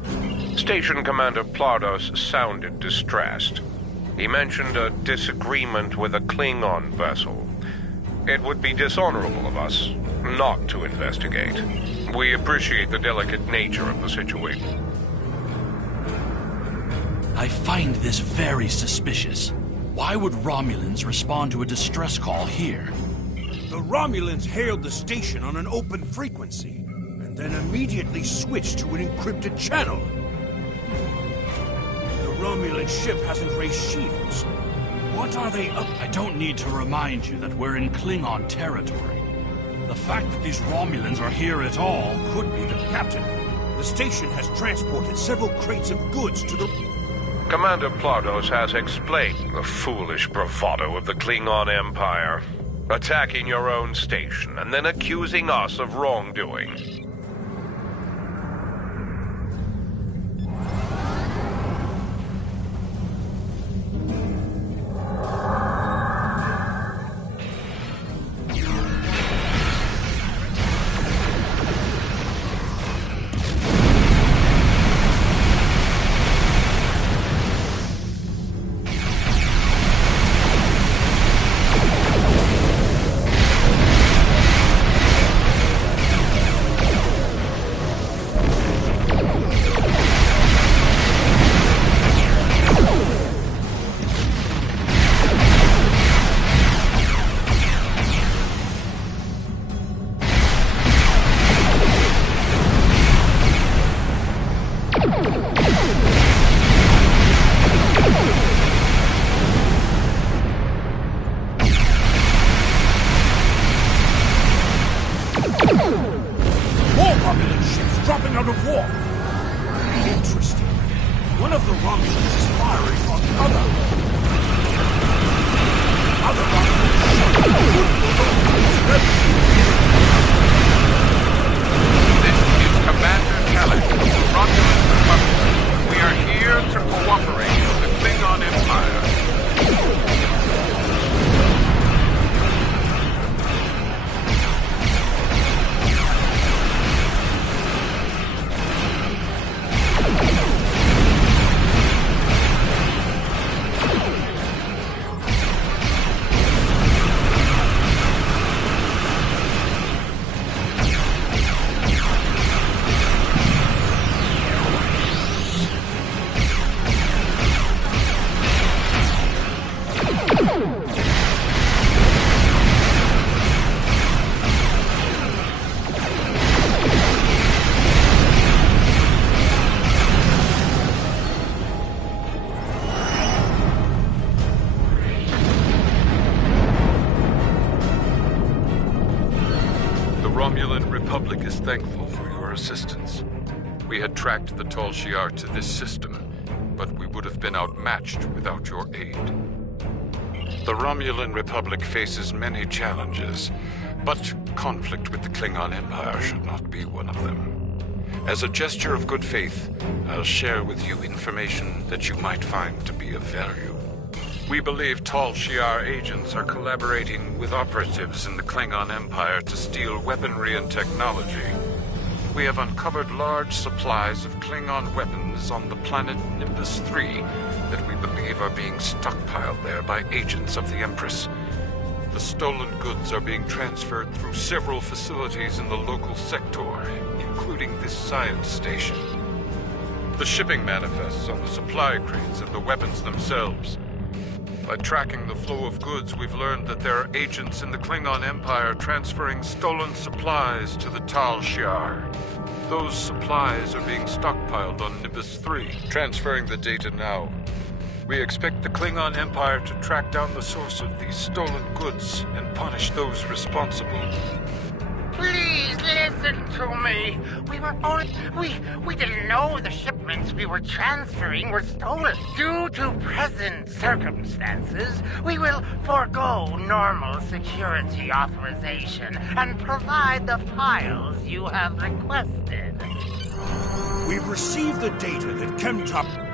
Station Commander Plardos sounded distressed. He mentioned a disagreement with a Klingon vessel. It would be dishonorable of us not to investigate. We appreciate the delicate nature of the situation. I find this very suspicious. Why would Romulans respond to a distress call here? The Romulans hailed the station on an open frequency, and then immediately switched to an encrypted channel. The Romulan ship hasn't raised shields. What are they up? I don't need to remind you that we're in Klingon territory. The fact that these Romulans are here at all could be the... Captain, the station has transported several crates of goods to the... Commander Plardos has explained the foolish bravado of the Klingon Empire. Attacking your own station and then accusing us of wrongdoing. Republic is thankful for your assistance. We had tracked the Tal Shiar to this system, but we would have been outmatched without your aid. The Romulan Republic faces many challenges, but conflict with the Klingon Empire should not be one of them. As a gesture of good faith, I'll share with you information that you might find to be of value. We believe Tal Shiar agents are collaborating with operatives in the Klingon Empire to steal weaponry and technology. We have uncovered large supplies of Klingon weapons on the planet Nimbus 3 that we believe are being stockpiled there by agents of the Empress. The stolen goods are being transferred through several facilities in the local sector, including this science station. The shipping manifests on the supply crates and the weapons themselves. By tracking the flow of goods, we've learned that there are agents in the Klingon Empire transferring stolen supplies to the Tal Shiar. Those supplies are being stockpiled on Nimbus 3. Transferring the data now. We expect the Klingon Empire to track down the source of these stolen goods and punish those responsible. Please let Listen to me. We didn't know the shipments we were transferring were stolen. Due to present circumstances, we will forego normal security authorization and provide the files you have requested. We've received the data that Chemtop...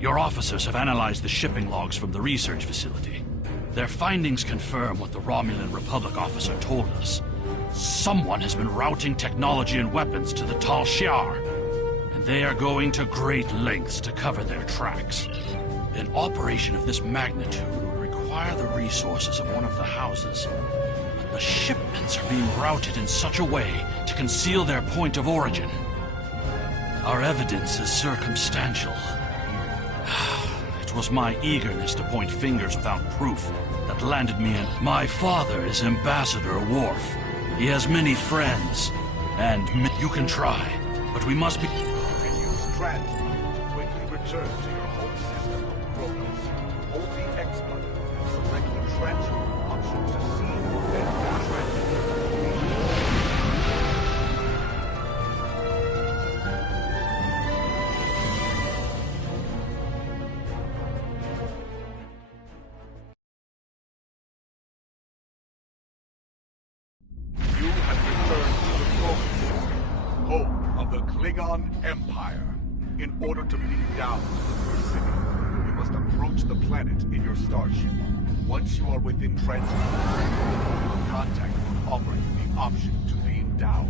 Your officers have analyzed the shipping logs from the research facility. Their findings confirm what the Romulan Republic officer told us. Someone has been routing technology and weapons to the Tal Shiar, and they are going to great lengths to cover their tracks. An operation of this magnitude would require the resources of one of the houses, but the shipments are being routed in such a way to conceal their point of origin. Our evidence is circumstantial. It was my eagerness to point fingers without proof that landed me in. My father is Ambassador Worf. He has many friends, and you can try, but we must be... Use transfer to quickly return to your home system of Kronos. Hold the X button and select the transfer option to see and transfer. Klingon Empire. In order to beam down to the first city, you must approach the planet in your starship. Once you are within transit, your contact will offer you the option to beam down.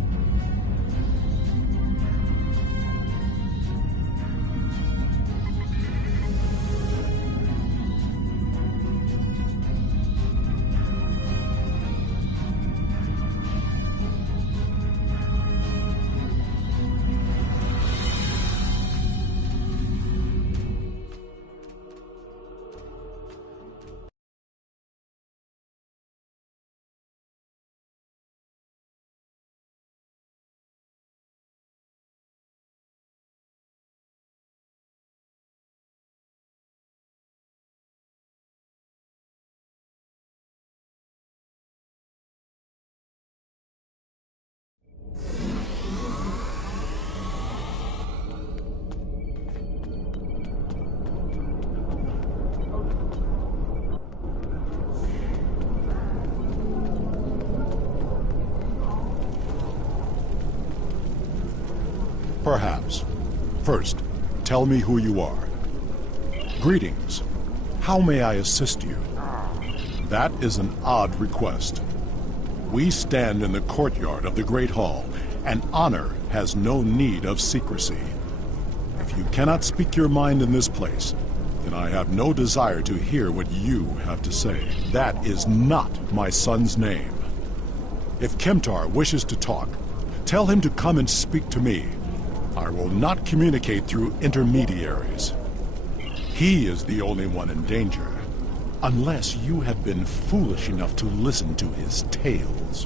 Perhaps. First, tell me who you are. Greetings. How may I assist you? That is an odd request. We stand in the courtyard of the Great Hall, and honor has no need of secrecy. If you cannot speak your mind in this place, then I have no desire to hear what you have to say. That is not my son's name. If Chemtar wishes to talk, tell him to come and speak to me. I will not communicate through intermediaries. He is the only one in danger, unless you have been foolish enough to listen to his tales.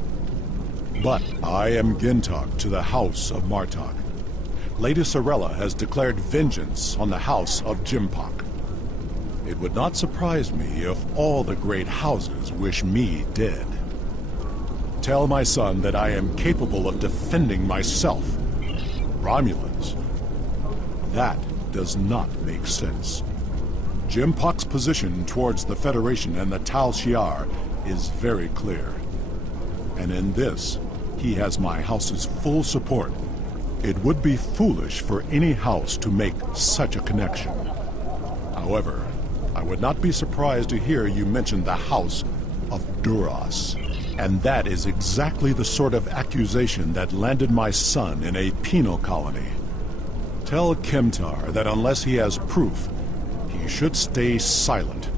But I am Gintok to the House of Martok. Lady Sorella has declared vengeance on the House of Jimpok. It would not surprise me if all the great houses wish me dead. Tell my son that I am capable of defending myself. Romulans. That does not make sense. Jimpok's position towards the Federation and the Tal Shiar is very clear. And in this, he has my house's full support. It would be foolish for any house to make such a connection. However, I would not be surprised to hear you mention the House of Duras. And that is exactly the sort of accusation that landed my son in a penal colony. Tell Chemtar that unless he has proof, he should stay silent.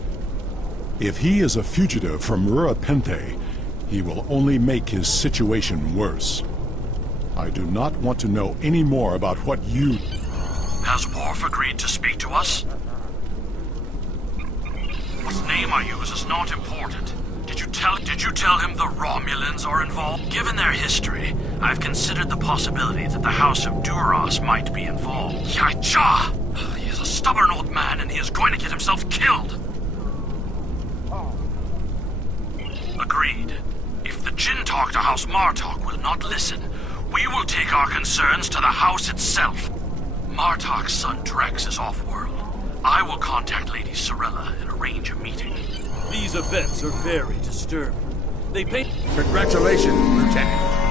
If he is a fugitive from Rura Penthe, he will only make his situation worse. I do not want to know any more about what you... Has Worf agreed to speak to us? What name I use is not important. Did you Did you tell him the Romulans are involved? Given their history, I've considered the possibility that the House of Duras might be involved. Yacha! He is a stubborn old man, and he is going to get himself killed. Agreed. If the Jinn talk to House Martok will not listen, we will take our concerns to the House itself. Martok's son Drex is off-world. I will contact Lady Sorella and arrange a meeting. These events are very disturbing. They paint... Congratulations, Lieutenant.